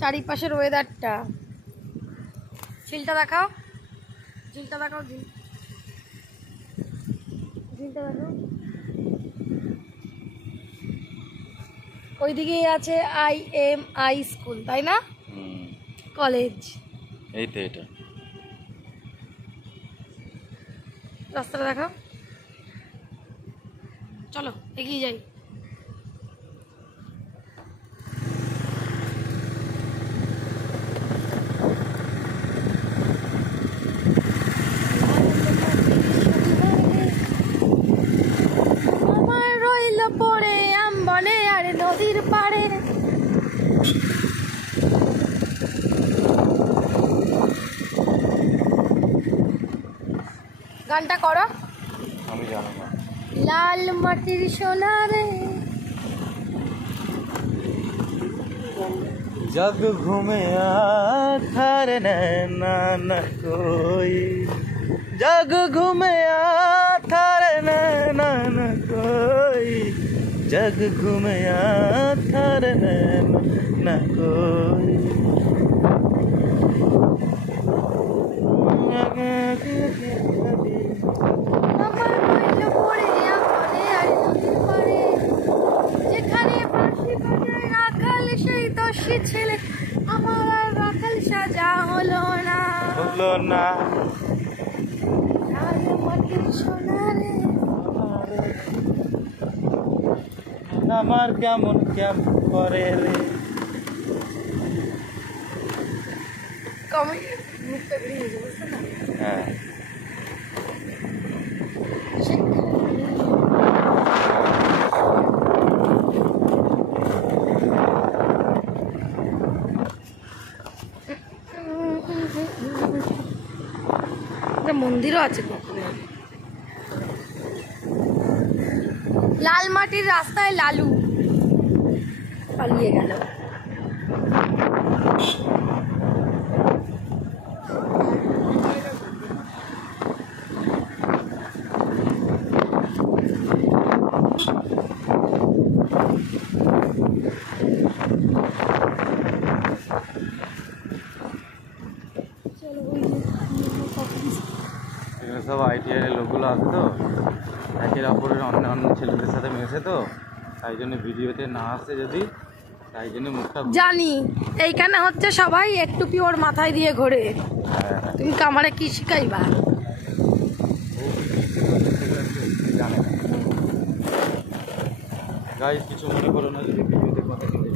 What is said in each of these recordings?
চারিপাশের ওয়েদারটা। ঝিলটা দেখাও, ঝিলটা দেখাও, ঝিলটা দেখাও। ওইদিকেই আছে IMI স্কুল, তাই না? কলেজ। এই তো এটা রাস্তাটা দেখাও, চলো এগিয়ে যাই। আমার রইল পড়ে আমবনে আর নদীর পাড়ে। গানটা করো। আমি জানি না। লাল মাটির সোনারে जग घूमे आथर नैना न कोई, जग घूमे आथर नैना न कोई, जग घूमे आथर नैना न कोई। আমার রইল পড়ে আমবনে আর নদীর পাড়ে। যেখানে বাঁশি বাজায় রাখাল সেই দোষী ছেলে, আমার আর রাখাল সাজা হলো না। হলো না। লাল মাটির সোনারে আমার কেমন কেমন করে রে। কমে মুখটা বেরিয়ে গেছে, বুঝতে না? হ্যাঁ মন্দিরও আছে। লাল মাটির রাস্তায় লালু পালিয়ে গেল। সব ITI এর লোকগুলো আছে তো, একের অপরের অন্য অন্য ছেলেদের সাথে মেশে তো, তাই জন্য ভিডিওতে না আসে যদি, তাই জন্য মুখটা জানি। এইখানে হচ্ছে সবাই একটু পিওর মাথায় দিয়ে ঘোরে। তুমি কামারে কি শিখাইবা? জানে না। গাইস কিছু মনে করো না যদি ভিডিওতে কথা বলে।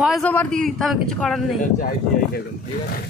ভয়েস ওভার দিয়ে দিতে হবে, কিছু করার নেই। এটা হচ্ছে ITI লেভেল, ঠিক আছে?